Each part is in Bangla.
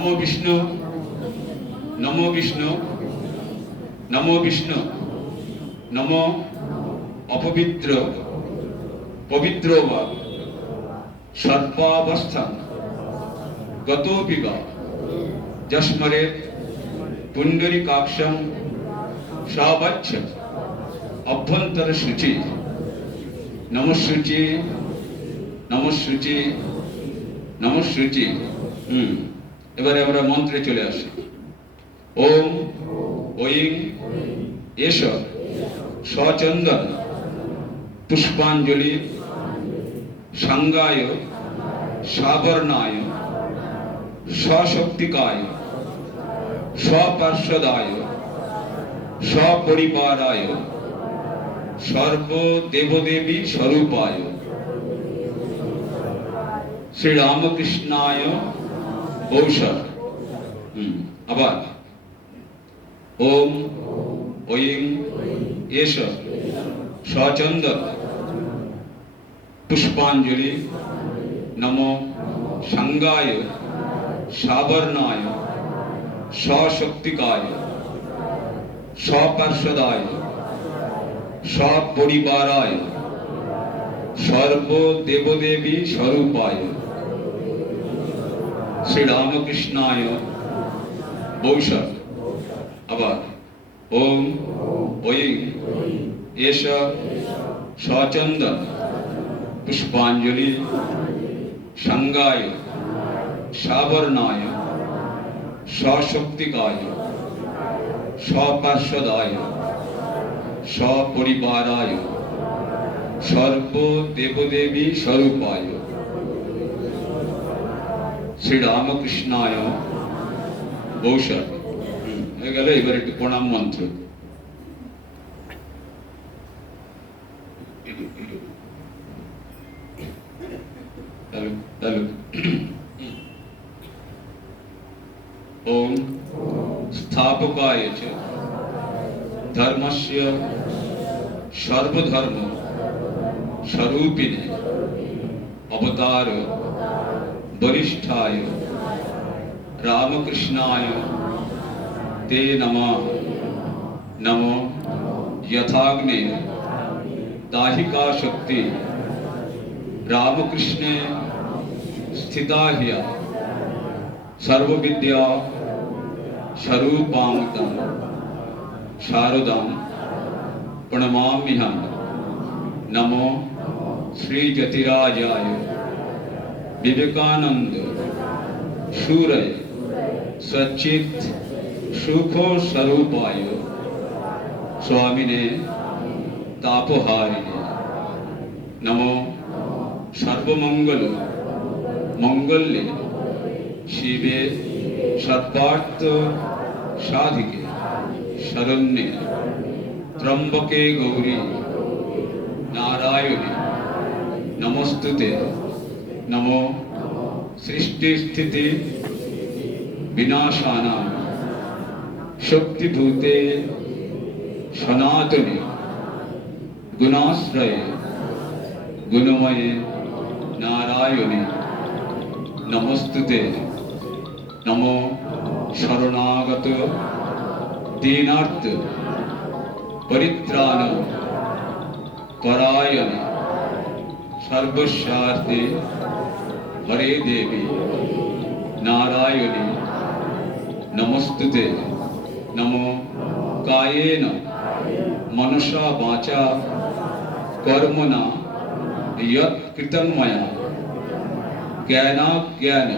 नमो विष्णु नमो विष्णु नमो विष्णु नमो अपवित्र पवित्रो वा सर्पावस्था गतोऽपि वा जस्मरेत् पुंडरीकाक्षं सावच्छ अभ्यंतर शुचि नमस्सुचि नमस्सुचि नमस्सुचि। এবারে আমরা মন্ত্রে চলে আসি। ওম ঐং এষ সচন্দন পুষ্পাঞ্জলি সাঙ্গায় সাবর্ণায় সশক্তিকায় সপার্শ্বদায় সপরিবারায় সর্বদেবদেবী স্বরূপায় শ্রী রামকৃষ্ণায় ঔষধ। আবার ওম ঐং এষ সচন্দন পুষ্পাঞ্জলি নমো সাঙ্গায় সাবর্ণায় সশক্তিকায় সপার্শ্বদায় সপরিবারায় সর্বদেবদেবী স্বরূপায় শ্রী রামকৃষ্ণায় ঔষধ। আবার ওম ঐং এষ সচন্দন পুষ্পাঞ্জলি সাঙ্গায় সাবর্ণায় সশক্তিকায় সপার্শ্বদায় সপরিবারায় সর্বদেবদেবী স্বরূপায় শ্রী রামকৃষ্ণায় ঔষধ। হয়ে গেল। এবার একটু প্রণাম মন্ত্র। ओम स्थापकाय च धर्मस्य सर्वधर्म स्वरूपिणे अवतार वरिष्ठाय रामकृष्णाय ते नमः। नमो यथाग्ने दाहिका शक्ति रामकृष्णे स्थिता ह्य सर्वविद्या स्वरूपां तं शारदां प्रणमाम्यहं। नमो श्री जतिराजाय विवेकानंद शूरय सच्चित सुखो स्वरूपाय स्वामिने तापहारिणे। नमो सर्वमंगल मंगल्ये शिवे सर्वार्थ साधिके शरण्ये त्र्यंबके गौरी नारायणे नमोस्तुते। नमो सृष्टि स्थिति विनाशानां शक्तिभूते सनातने गुणाश्रये गुणमये नारायणे नमोस्तुते। नमो शरणागत दीनार्थ परित्राण परायणे सर्वस्वार्थे हरे देवी नारायणी नमोस्तुते। नमो कायेन मनसा वाचा कर्मणा यत् कृतं मया ज्ञानाज्ञान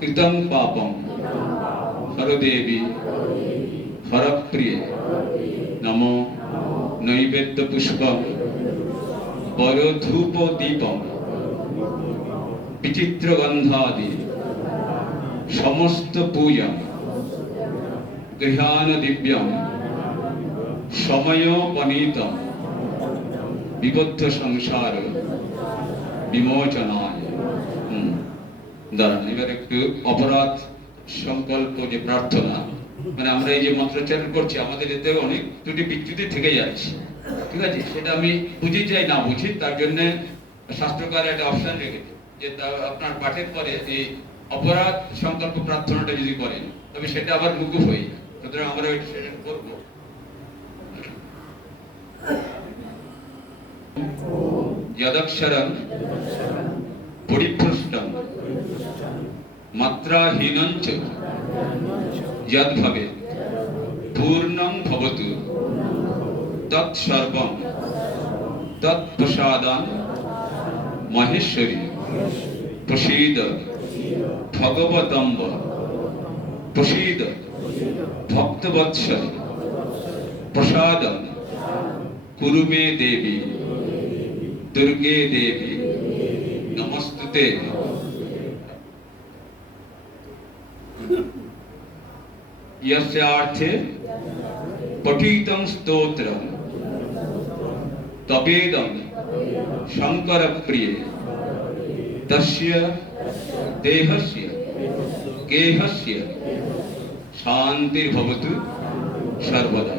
कृतं पापं हरदेवी हरप्रिये। नमो नैवेद्य पुष्पं परधूप दीपं विचित्र गंधादि समस्त पूजा गृहान दिव्यं समयोपनीतं विबद्ध संसार विमोचनाय। দাঁড়ান, এবার একটু অপরাধ সংকল্প যে প্রার্থনা, মানে আমরা এই যে মন্ত্রোচ্চারণ করছি আমাদের এতে অনেক ত্রুটি বিচ্যুতি থেকে যাচ্ছে, ঠিক আছে? সেটা আমি বুঝি চাই না বুঝি, তার জন্য শাস্ত্রকার একটা অপশন রেখেছে যে আপনার পাঠের পরে এই অপরাধ সংকল্প প্রার্থনাটা যদি করেন তবে সেটা আবার মুকুব হয়ে যায়। সুতরাং আমরা সেটা করব। যদক্ষরং পরিভ্রষ্টং মাত্রাহীনঞ্চ যদ্ভবেৎ পূর্ণং ভবতু তৎসর্বং তৎপ্রসাদান মহেশ্বরী প্রসীদ ভগবতম্ব প্রসীদ ভক্তবৎসল প্রসাদং কুরু মে দেবী দুর্গে দেবী নমস্তুতে। यस्यार्थे पठितं स्तोत्रं तवेदं शंकर प्रिय तस्य देहस्य गेहस्य शांतिर्भवतु सर्वदा।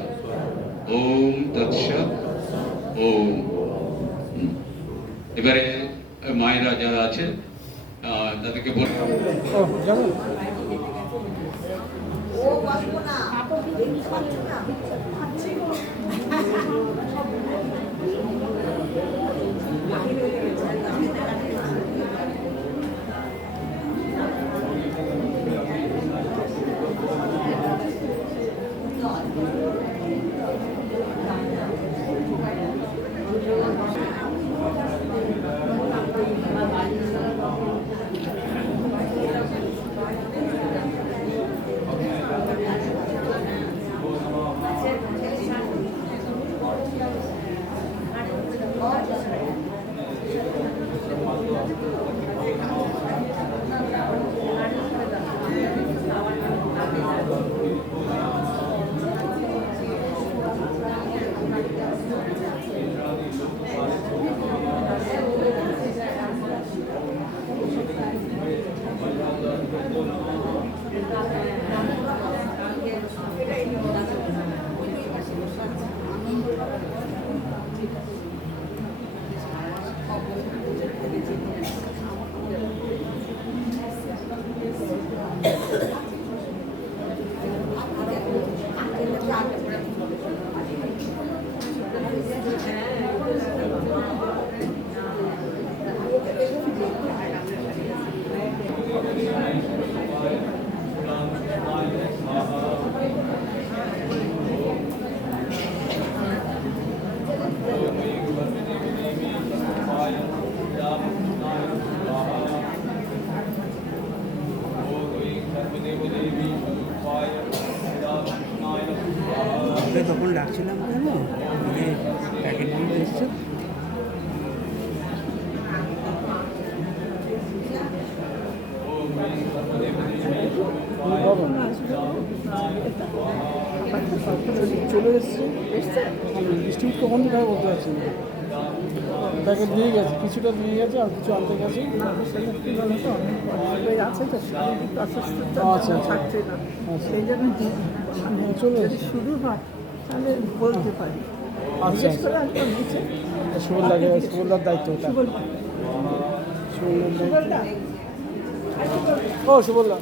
ओम तत्सत्। ओम। এবারে মায়েরা যারা আছে তাদেরকে বলবো ও বসবো না দেখতে পাচ্ছ না তখন ডাকছিলাম কেন প্যাকেট নিয়ে এসছো চলে এসছে ডিস্ট্রিবিউট কখন থেকে বলতে পারছি না। প্যাকেট দিয়ে গেছে, কিছুটা দিয়ে গেছে আর কিছু আনতে গেছে। আছে তো শারীরিক অসুস্থতা আচ্ছা, আচ্ছা। থাকছে না, সেই জন্য চলে যদি এসছে। শুরু হয় তাহলে বলতে পারি। আচ্ছা, বিশেষ করে একদম নিচে সুবলদার দায়িত্ব ওটা। সুবলদা। সুবলদা ও সুবলদা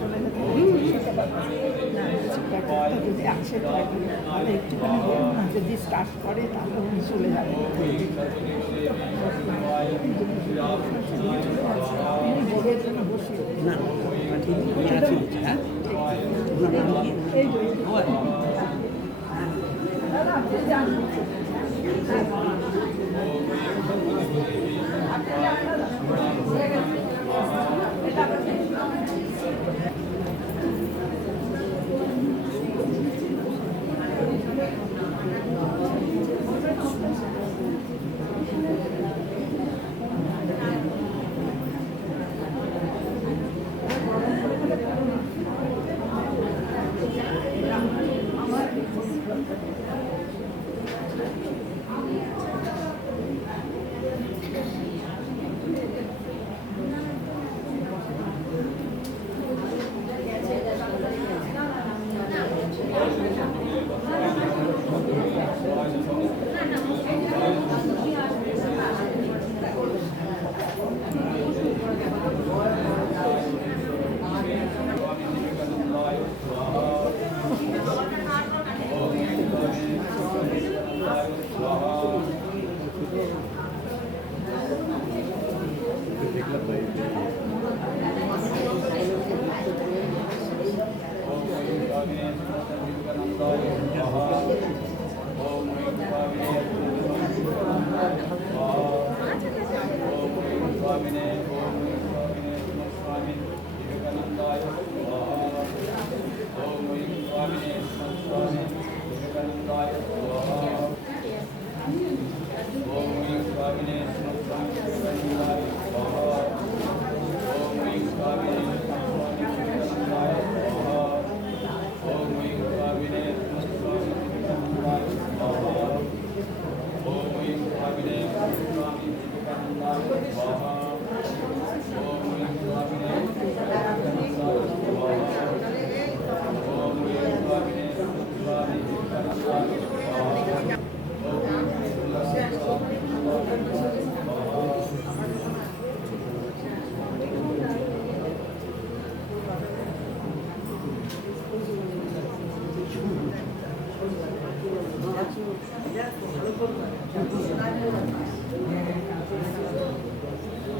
চলে যেতে যদি আসে তাহলে একটুখানি বলুন না, যদি স্টার্ট করে তাহলে উনি চলে যাবে। ভোগের জন্য বসিয়ে না ঠিক আছে হ্যাঁ এই দাদা আপনি যান।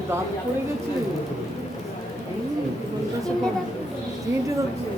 দাঁত পড়ে গেছে চিনতে যাচ্ছে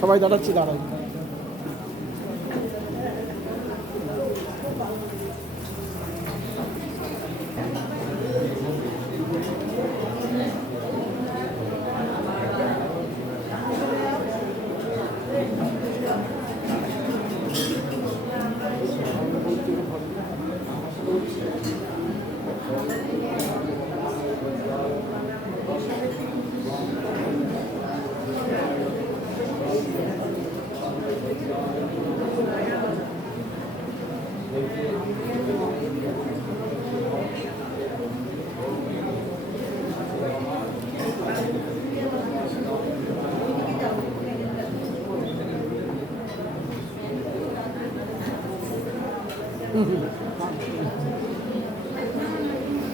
সবাই দাঁড়াচ্ছি দাঁড়াই হুম